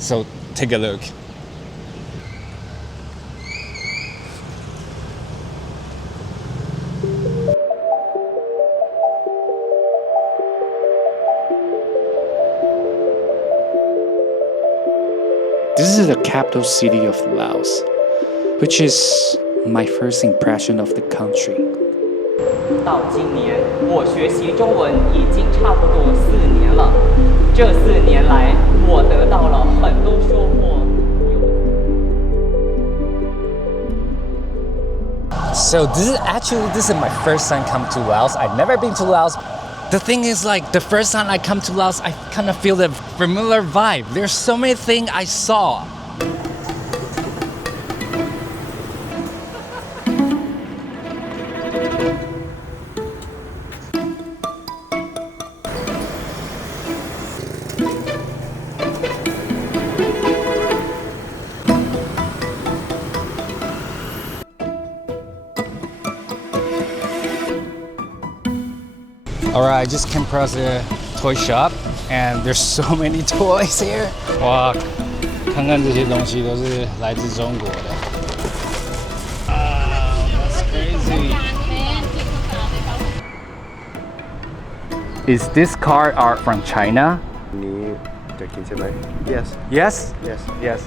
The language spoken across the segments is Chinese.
So take a look. This is the capital city of Laos, which is my first impression of the country. 到今年，我学习中文已经差不多4年了。这4年来，我得到了很多收获。So this is my first time come to Laos. I've never been to Laos. The thing is, like, the first time I come to Laos, I kind of feel the familiar vibe. There's so many things I saw. Alright, I just came across a toy shop and there's so many toys here. 哇，看看这些东西都是来自中国的。That's crazy. Is this car art from China? 你的听起来 ？Yes. Yes. Yes. Yes.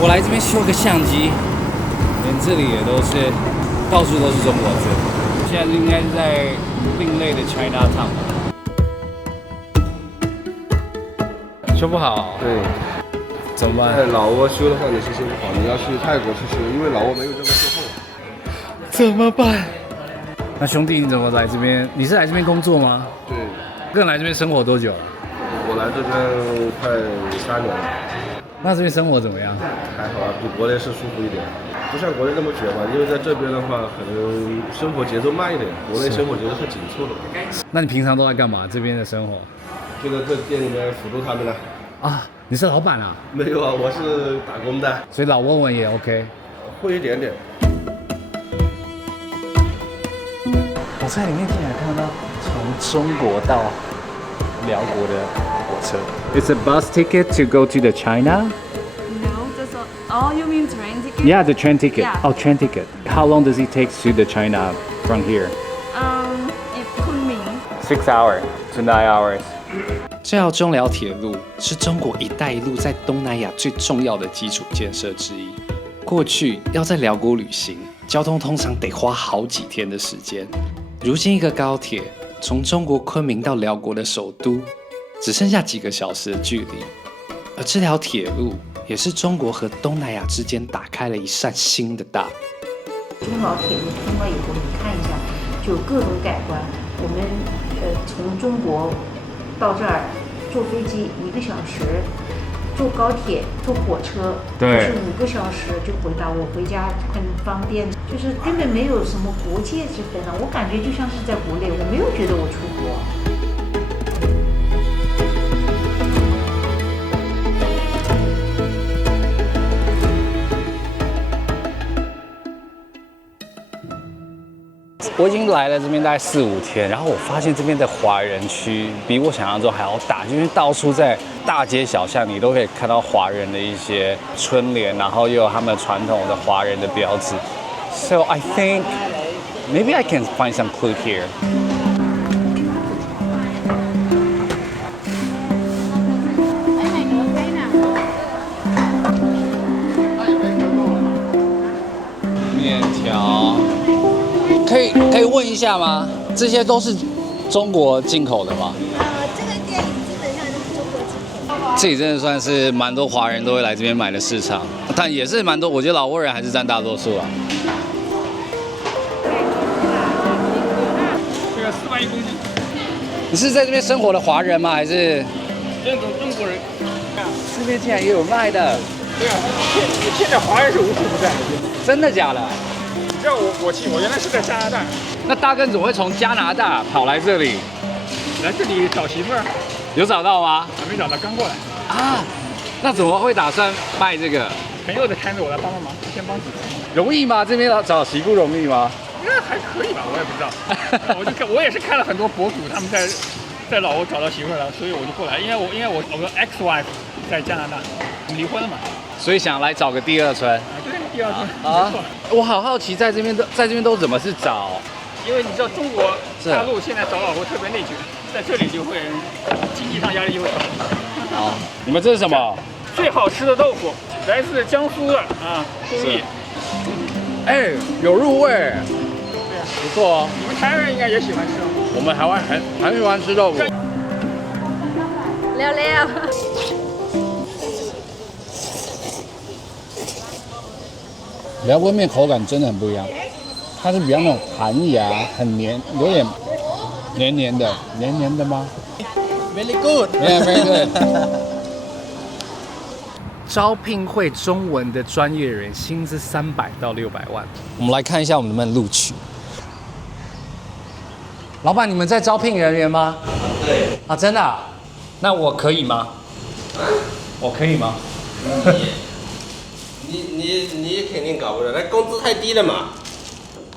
我来这边修个相机。连这里也都是，到处都是中国字。现在应该是在另类的 China Town 吧。修不好。对。怎么办？在老挝修的话你是修不好，你要去泰国去修，因为老挝没有这个售后。怎么办？那兄弟，你怎么来这边？你是来这边工作吗？对。个人来这边生活多久？我来这边快3年了。那这边生活怎么样？还好啊，比国内是舒服一点。不像国内那么卷嘛，因为在这边的话，可能生活节奏慢一点，国内生活节奏很紧凑的。那你平常都在干嘛？这边的生活？就在这店里面辅助他们呢。啊，你是老板啊？没有啊，我是打工的。所以老挝文也 OK。会一点点。我在里面竟然看到从中国到辽国的火车。It's a bus ticket to go to the China. No, that's all. Oh, you mean train ticket? Yeah, the train ticket. Yeah. Oh, train ticket. How long does it take to the China from here? If Kunming. 6 hours to 9 hours. 这条中辽鐵路是中國“一帶一路”在東南亞最重要的基礎建設之一。過去要在遼國旅行，交通通常得花好幾天的時間。如今一個高鐵從中國昆明到遼國的首都，只剩下幾個小時的距離。而這條鐵路也是中國和東南亞之間打開了一扇新的大門。中老鐵路通了以後，你看一下，就各種改觀。我們從中國到這兒坐飛機1個小時，坐高鐵、坐火車就是5個小時就回到我回家很方便，就是根本沒有什麼國界之分啊！我感覺就像是在國內，我沒有覺得我出國。我已經來了這邊大概4、5天，然後我發現這邊的華人區比我想象中還要大，因為到處在大街小巷你都可以看到華人的一些春聯，然後又有他們傳統的華人的標誌。So I think maybe I can find some clue here. 麵條。可以問一下嗎？這些都是中國進口的嗎？這個店基本上都是中國進口。這裡真的算是蠻多華人都會來這邊買的市場，但也是蠻多，我覺得老挝人還是佔大多數啊。這個4萬1公斤。你是在這邊生活的華人嗎？還是？中國人。這邊竟然也有賣的。對啊，現在華人是無處不在。真的假的？你知道我原來是在加拿大。那大哥怎麼會從加拿大跑來這裡？來這裡找媳婦兒。有找到嗎？還沒找到，剛過來。啊，那怎麼會打算賣這個？朋友的攤子，我來幫忙，先幫幾次。容易嗎？這邊找媳婦容易嗎？應該還可以吧，我也不知道。我也是看了很多博主，他們在在老撾找到媳婦了，所以我就过来，因为我跟 ex-wife 在加拿大，我们離婚了嘛，所以想来找個第二春。对，第二春啊沒錯。我好好奇，在這邊都怎麼是找？因為你知道中國大陸現在找老婆特別內卷，在這裡就會經濟上壓力就會大。好，你們這是什麼？最好吃的豆腐，來自江蘇的啊工藝。哎，有入味。對啊，不錯哦。你們台灣人應該也喜歡吃哦。我們台灣很喜歡吃豆腐。聊聊。寮鍋麵口感真的很不一樣，它是比較那種彈牙，很黏，有點黏的嗎 ？Very good. Very good. 招聘會中文的專業人，薪資300到600萬。我們來看一下我們能不能錄取。老闆，你們在招聘人員嗎？對。啊，真的啊？那我可以嗎？我可以嗎？你肯定搞不了，那工資太低了嘛。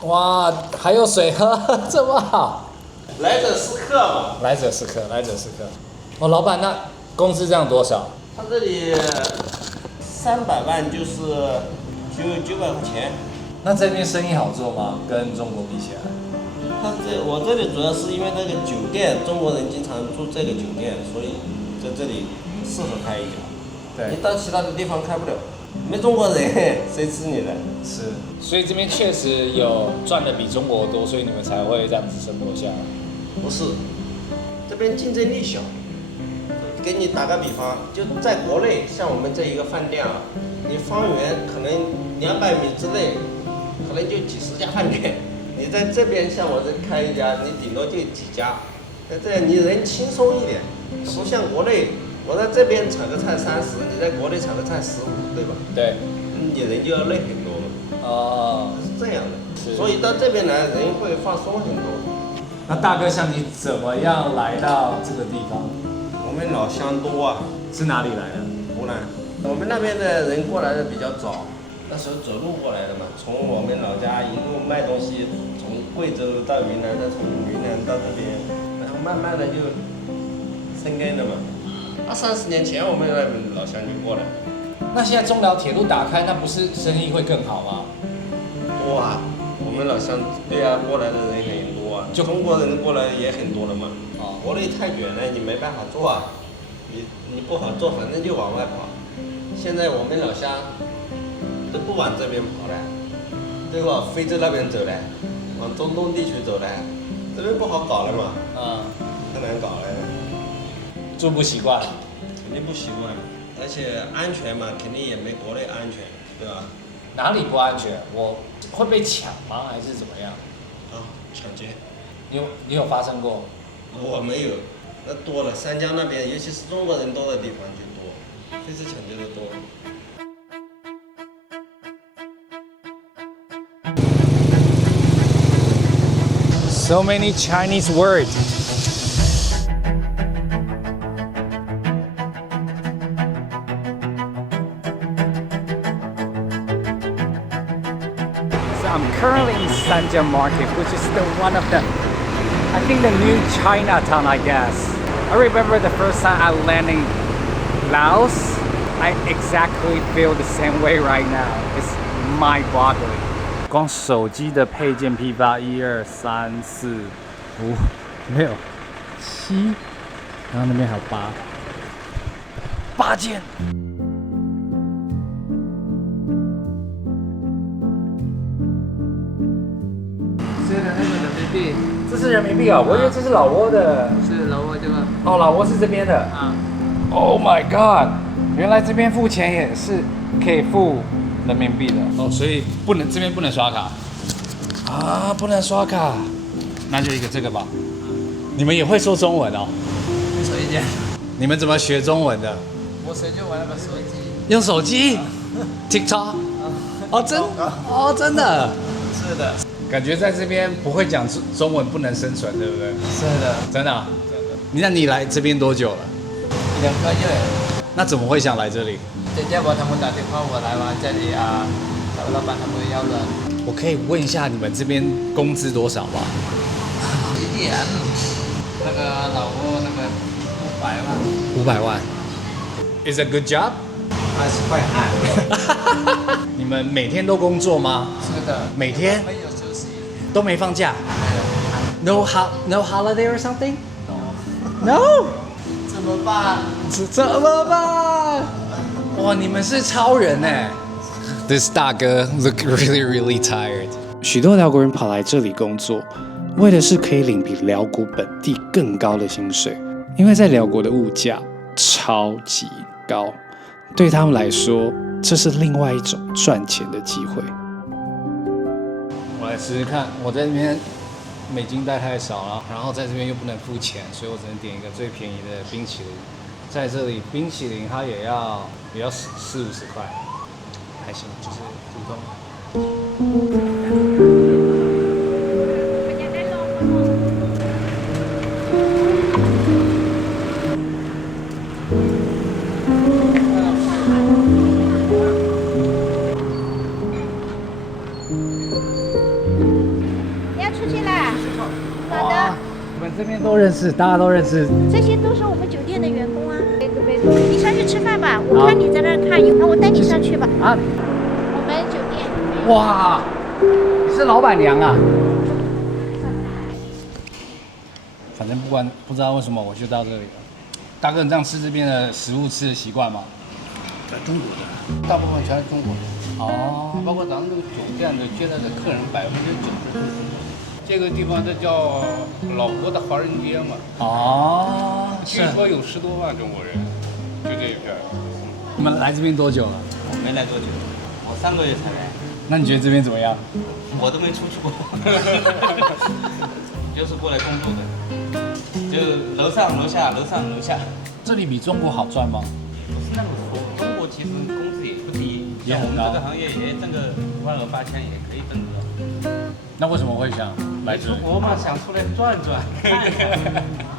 哇，還有水喝，這麼好。來者是客嘛。來者是客。哦，老闆，那工資這樣多少？他這裡300萬就是900塊錢。那這邊生意好做嗎？跟中國比起來？我這裡主要是因為那個酒店，中國人經常住這個酒店，所以在這裡適合開一家。對。你到其他的地方開不了。沒中國人，誰吃你的？是，所以這邊確實有賺的比中國多，所以你們才會這樣子生活下來。不是，這邊競爭力小。給你打個比方，就在國內，像我們這一個飯店啊，你方圓可能200米之內，可能就幾十家飯店。你在這邊像我這開一家，你頂多就幾家。那這樣你人輕鬆一點，不像國內。我在這邊炒個菜30，你在國內炒個菜15，對吧？對，你人就要累很多了。哦，是這樣的。所以到這邊來，人會放鬆很多。那大哥，像你怎麼樣來到這個地方？我們老鄉多啊。是哪裡來的？湖南。我們那邊的人過來的比較早，那時候走路過來的嘛，從我們老家一路賣東西，從貴州到雲南，再從雲南到這邊，然後慢慢的就生根了嘛。20-30年前，我們老鄉就過來。那現在中寮鐵路打開，那不是生意會更好嗎？多啊，我們老鄉對啊，過來的人很多啊，就中國人過來也很多了嘛。哦，國內太卷了，你沒辦法做啊，你不好做，反正就往外跑。現在我們老鄉都不往這邊跑了，都往非洲那邊走了，往中東地區走了，這邊不好搞了嘛。太難搞了。住不習慣，肯定不習慣，而且安全嘛，肯定也沒國內安全，對吧？哪裡不安全？我會被搶嗎？還是怎麼樣？啊，搶劫。你有發生過？我沒有，那多了。三江那邊，尤其是中國人多的地方就多，這次搶劫的多。So many Chinese words. I'm currently in Sanjiang Market, which is one of the, I think the new Chinatown, I guess. I remember the first time I landed in Laos, I exactly feel the same way right now. It's mind-boggling. 光手機的配件批發1、2、3、4、5、6、7，然後那邊還有8件。這是人民幣啊！我以為這是老撾的。是老撾這個。哦，老撾是這邊的。啊。Oh my god！ 原來這邊付錢也是可以付人民幣的。哦，所以這邊不能刷卡。啊，不能刷卡。那就一個這個吧。你們也會說中文哦？說一點。你們怎麼學中文的？我學就玩那個手機。用手機 ？TikTok？哦，真的。是的。感覺在這邊不會講中文不能生存，對不對？是的，真的、啊。那你來這邊多久了？2個月。那怎麼會想來這裡？姐姐我他們打電話我來玩這裡啊，老闆他們要人。我可以問一下你們這邊工資多少嗎？1點。那個老撾500萬。Is a good job? 还是会按。你们每天都工作吗？是的。每天没有休息。都没放假。No holiday or something? No. 怎么办？怎么办？哇，你们是超人哎 ！This 大哥 look really tired。许多寮國人跑來這裡工作，為的是可以領比寮國本地更高的薪水，因為在寮國的物價超級高，對他們來說，這是另外一種賺錢的機會。我來試試看，我在這邊美金帶太少了，然後在這邊又不能付錢，所以我只能點一個最便宜的冰淇淋。在這裡，冰淇淋它也要40-50塊，還行，就是普通。要出去啦？好的。你們這邊都認識，大家都認識。這些都是我們酒店的員工啊。你上去吃飯吧，我看你在那兒看，那我帶你上去吧。啊，我們酒店。哇，你是老闆娘啊？反正不知道為什麼我就到這裡了。大哥，你這樣吃這邊的食物吃的習慣嗎？在中國的，大部分全是中國人。哦，包括咱們這個酒店的接待的客人90%都是。這個地方這叫老挝的華人街嘛。哦，據說有10多萬中國人，就這一片。你們來這邊多久了？我沒來多久，我3個月才來。那你覺得這邊怎麼樣？我都沒出去過，就是過來工作的，就樓上樓下，樓上樓下。這裡比中國好賺嗎？不是那麼說，中國其實工資也不低，也很高。像我們這個行業也掙個528千也可以掙得到。那為什麼會想來這裡？出國嘛，想出來轉轉，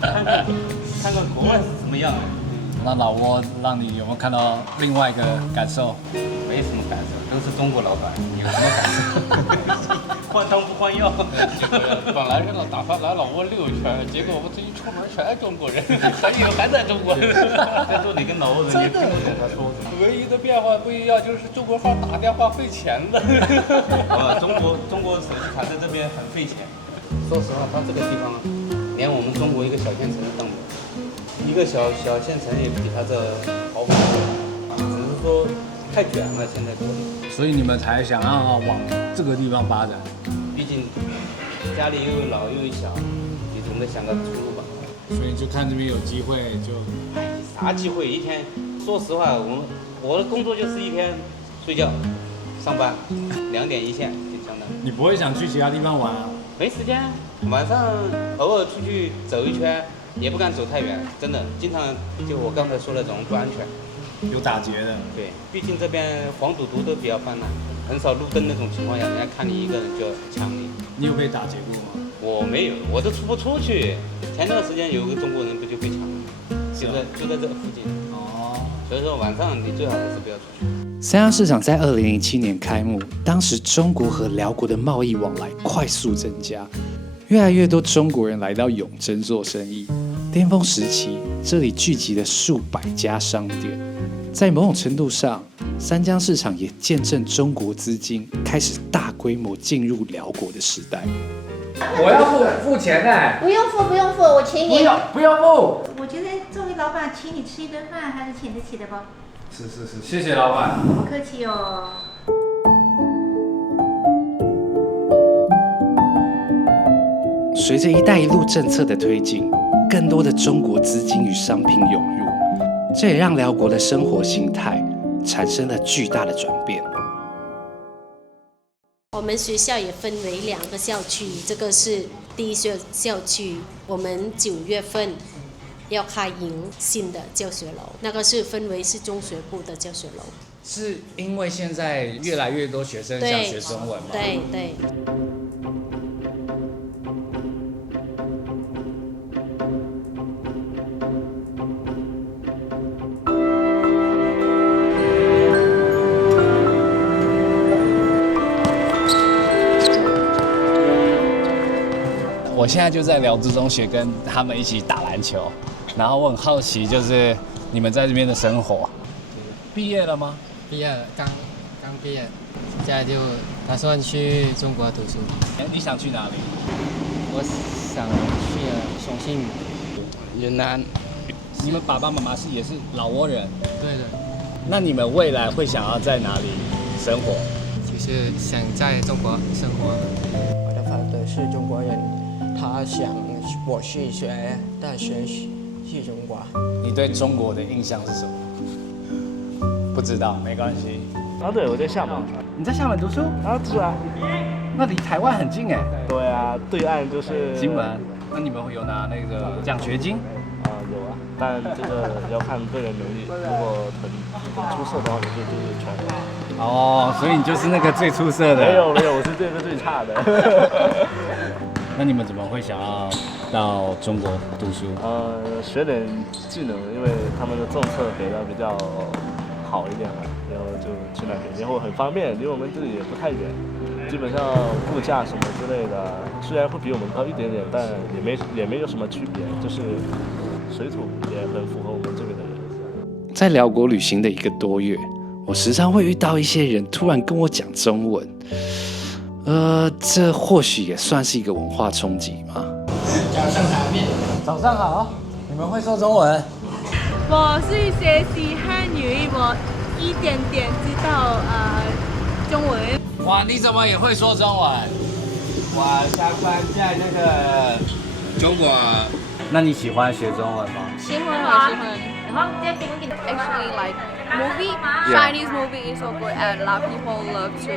看看國外是怎麼樣的。那老撾讓你有沒有看到另外一個感受？沒什麼感受，都是中國老闆，有什麼感受？換湯不換藥。本來是打算來老撾溜一圈，結果我們這一出門全是中國人，還在中國。在這裡跟老撾人也聽不懂他說什麼。唯一的變化不一樣，就是中國號打電話費錢的。中國手機卡在這邊很費錢。說實話，他這個地方連我們中國一個小縣城都當不了，一個小縣城也比他這好很多，只是說太捲了，現在國內。所以你們才想要往這個地方發展？畢竟家裡又有老又有小，你總得想個出路吧。所以就看這邊有機會就。啥機會？一天，說實話，我的工作就是一天睡覺、上班，2點一線就相當。你不會想去其他地方玩啊？沒時間，晚上偶爾出去走一圈，也不敢走太遠，真的，經常就我剛才說的這種不安全。有打劫的。對，畢竟這邊黃賭毒都比較泛濫，很少路燈那種情況下，人家看你一個人就搶你。你有被打劫過嗎？我沒有，我都出不出去。前段時間有個中國人不就被搶了，就在這個附近。哦。所以說晚上你最好還是不要出去。三亞市場在2007年開幕，當時中國和寮國的貿易往來快速增加，越來越多中國人來到永珍做生意。巔峰時期，這裡聚集了數百家商店。在某種程度上，三江市場也見證中國資金開始大規模進入寮國的時代。我要付錢呢。不用付，我請你。不要付。我覺得作為老闆，請你吃一頓飯還是請得起的吧。是，謝謝老闆。不客氣哦。隨着“一帶一路”政策的推進，更多的中國資金與商品湧入，這也讓寮國的生活形態產生了巨大的轉變。我們學校也分為2個校區，這個是第一校區，我們9月份要開營新的教學樓，那個是分為是中學部的教學樓。是因為現在越來越多學生想學中文嗎？對。我現在就在寮資中學跟他們一起打籃球。然后我很好奇，就是你们在这邊的生活，畢業了嗎？畢業了，剛畢業，現在就打算去中國讀書。你想去哪裡？我想去重慶、雲南。你們爸爸媽媽也是老撾人？對的。那你們未來會想要在哪裡生活？就是想在中國生活。我的 father 是中國人，他想我去學大學去中國。你對中國的印象是什麼？不知道，沒關係。啊，對，我在廈門。你在廈門讀書？啊，是啊。那離台灣很近哎。對啊，對岸就是金門。那你們會有拿那個獎學金？有啊，但這個要看個人能力。如果很出色的話，你就是全拿。哦，所以你就是那個最出色的。沒有，我是這個最差的。那你們怎麼會想要到中國讀書？學點技能，因為他們的政策給的比較好一點嘛，然後就去那邊，然後很方便，離我們這裡也不太遠，基本上物價什麼之類的，雖然會比我們高一點點，但也沒有什麼區別，就是水土也很符合我們這邊的人。在寮國旅行的1個多月，我時常會遇到一些人突然跟我講中文，這或許也算是一個文化衝擊嘛。早上好，你們會說中文？我是學習漢語，我一點點知道中文。哇，你怎麼也會說中文？我上班在那個中國。那你喜歡學中文嗎？喜歡。Actually, like movie, Chinese movie is so good, and a lot of people love to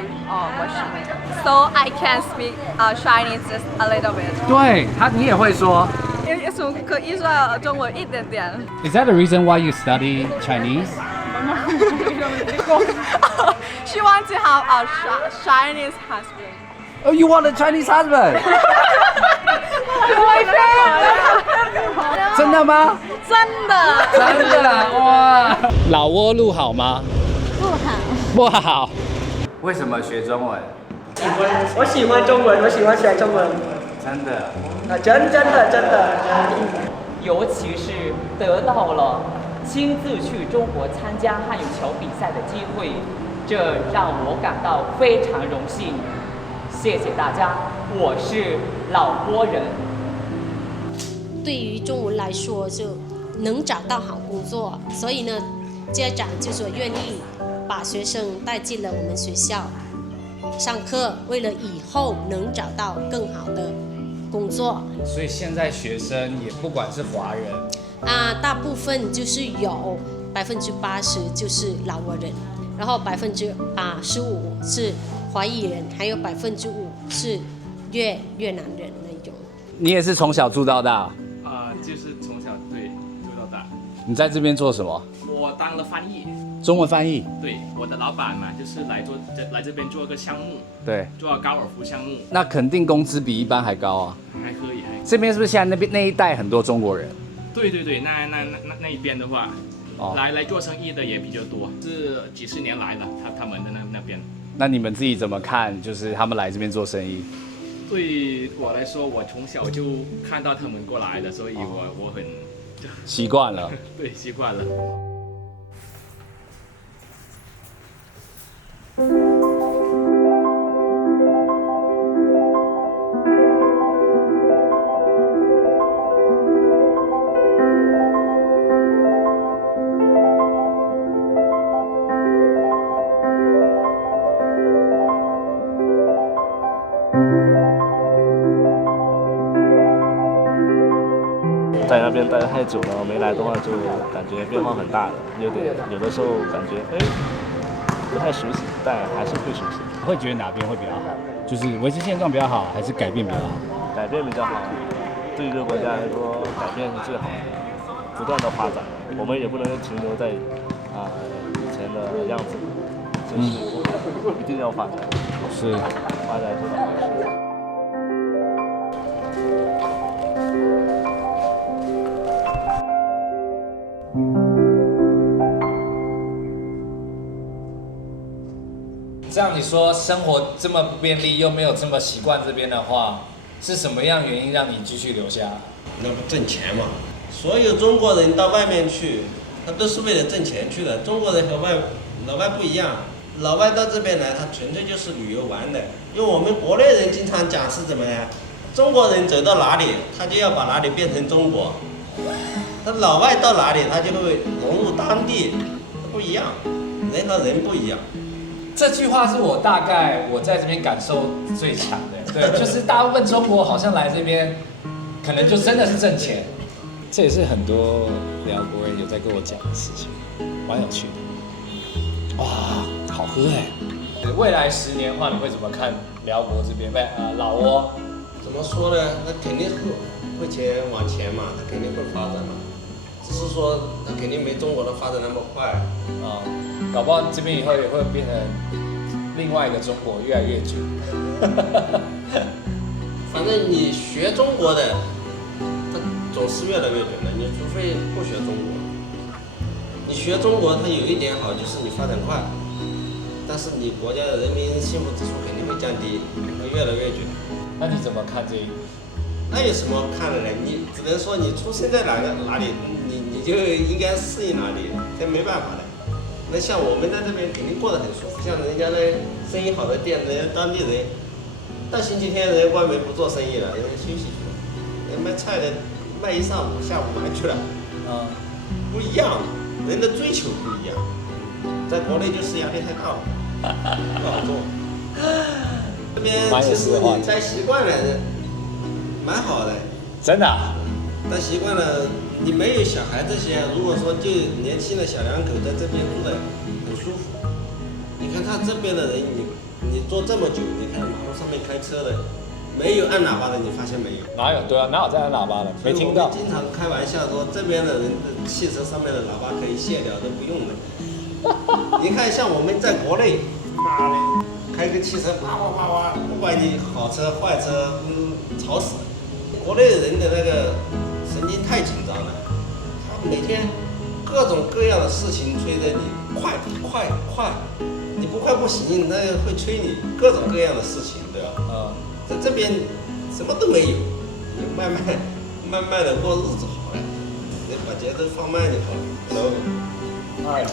watch it. So I can speak Chinese just a little bit. 對，你也會說。可以說中文一點點。Is that the reason why you study Chinese? 希望to have a Chinese husband. Oh, you want a Chinese husband? 真的嗎？真的。真的哇！老撾路好嗎？不好。不好。為什麼學中文？我喜歡中文，我喜歡學中文。真的。真的。尤其是得到了親自去中國參加漢語球比賽的機會，這讓我感到非常榮幸。謝謝大家，我是老撾人。對於中文來說，就能找到好工作，所以呢，家長就說願意把學生帶進了我們學校上課，為了以後能找到更好的工作。所以現在學生也不管是華人大部分就是有80%就是老撾人，然後85%是華裔人，還有5%是越南人那種。你也是從小住到大？就是從小對住到大。你在這邊做什麼？我當了翻譯。中文翻譯？對，我的老闆嘛，就是來這邊做個項目。對。做高爾夫項目。那肯定工資比一般還高啊。還可以。這邊是不是現在那一帶很多中國人？對，那一邊的話，來做生意的也比較多，是幾十年來了，他們的那邊。那你們自己怎麼看？就是他們來這邊做生意？對我來說，我從小就看到他們過來的，所以我很習慣了。對，習慣了。在那邊待得太久了，沒來的話就感覺變化很大的，有的時候感覺不太熟悉，但還是會熟悉。會覺得哪邊會比較好？就是維持現狀比較好，還是改變比較好？改變比較好，對一個國家來說，改變是最好的，不斷的發展，我們也不能停留在以前的樣子，就是一定要發展，是發展是好事。這樣你說生活這麼不便利，又沒有這麼習慣這邊的話，是什麼樣原因讓你繼續留下？那不掙錢嘛？所有中國人到外面去，他都是為了掙錢去的。中國人和老外不一樣，老外到這邊來，他純粹就是旅遊玩的。因為我們國內人經常講是怎麼呀？中國人走到哪裡，他就要把哪裡變成中國。他老外到哪裡，他就會融入當地，不一樣，人和人不一樣。這句話是我在這邊感受最強的，對，就是大部分中國好像來這邊，可能就真的是掙錢。這也是很多寮國人有在跟我講的事情，蠻有趣的。哇，好喝哎！未來10年的話，你會怎麼看寮國這邊？老撾怎麼說呢？那肯定會往前嘛，它肯定會發展嘛。只是說，它肯定沒中國的發展那麼快啊。搞不好這邊以後也會變成另外一個中國，越來越卷。反正你學中國的，它總是越来越卷的。你除非不學中國，你學中國，它有一點好就是你發展快，但是你国家的人民幸福指数肯定会降低，会越来越卷。那你怎麼看這一點？那有什麼看的呢？你只能說你出生在哪裡，你就應該適應哪裡，這沒辦法的。那像我們在這邊肯定過得很舒服，像人家那生意好的店，人家当地人到星期天人家关门不做生意了，人家休息去了，人卖菜的卖一上午，下午玩去了。不一樣，人的追求不一樣。在国內就是壓力太大了，不好做。這邊其實你待習慣了，蠻好的。真的啊？待習慣了，你沒有小孩這些，如果說就年輕的小兩口在這邊住的很舒服。你看他這邊的人，你坐這麼久，你看馬路上面開車的，沒有按喇叭的，你發現沒有？哪有？對啊，哪有在按喇叭的？沒聽到。我們經常開玩笑說，這邊的人的汽車上面的喇叭可以卸掉，都不用的。你看，像我們在國內，媽的，開個汽車啪啪啪啪，不管你好車壞車，吵死了。國內人的那個神經太緊張了，他每天各種各樣的事情催着你，快快快，你不快不行，那會催你各種各樣的事情，对吧？在這邊什麼都沒有，你慢慢的過日子好了，你把節奏放慢就好了。哎。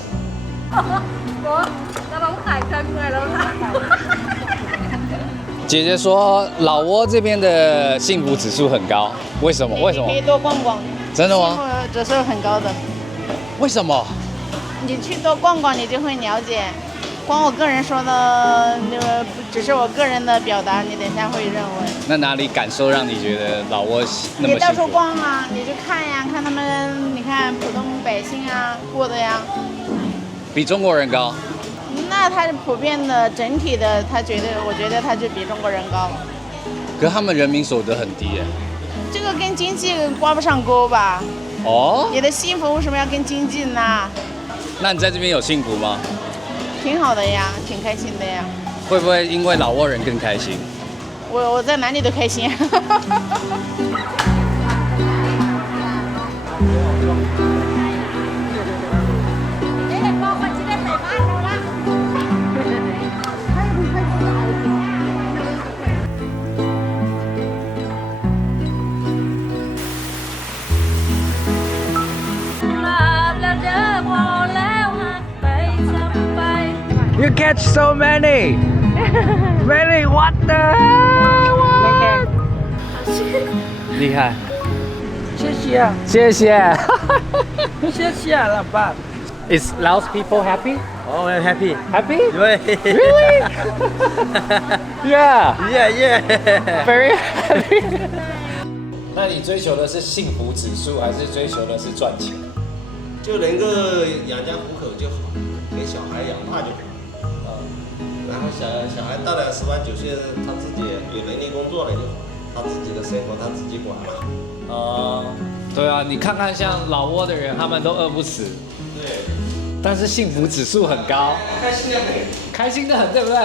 姐姐說老撾這邊的幸福指數很高，為什麼？為什麼？可以多逛逛。真的嗎？幸福指數很高的。為什麼？你去多逛逛，你就會了解。光我個人說的，那個只是我個人的表達，你等一下會認為。那哪裡感受讓你覺得老撾那麼幸福？你到處逛啊，你去看呀，看他們，你看普通百姓啊過的呀。比中國人高？那他是普遍的整體的，我覺得他就比中國人高。可是他們人民所得很低耶。這個跟經濟掛不上鈎吧？哦。你的幸福為什麼要跟經濟呢？那你在這邊有幸福嗎？挺好的呀，挺開心的呀。會不會因為老撾人更開心？我在哪裡都開心。You catch so many, really? What the hell? 厲害！謝謝。謝謝。謝謝老爸。Is Laos people happy? Oh, I'm happy. Happy? Really? Yeah. Yeah. Very happy. 那你追求的是幸福指數，還是追求的是賺錢？就能夠養家糊口就好，給小孩養大就好。然後小孩到了18、19歲，他自己有能力工作了就好，他自己的生活他自己管嘛。對啊，你看看像老撾的人，他們都餓不死。對。但是幸福指數很高。開心的很。開心的很，對不對？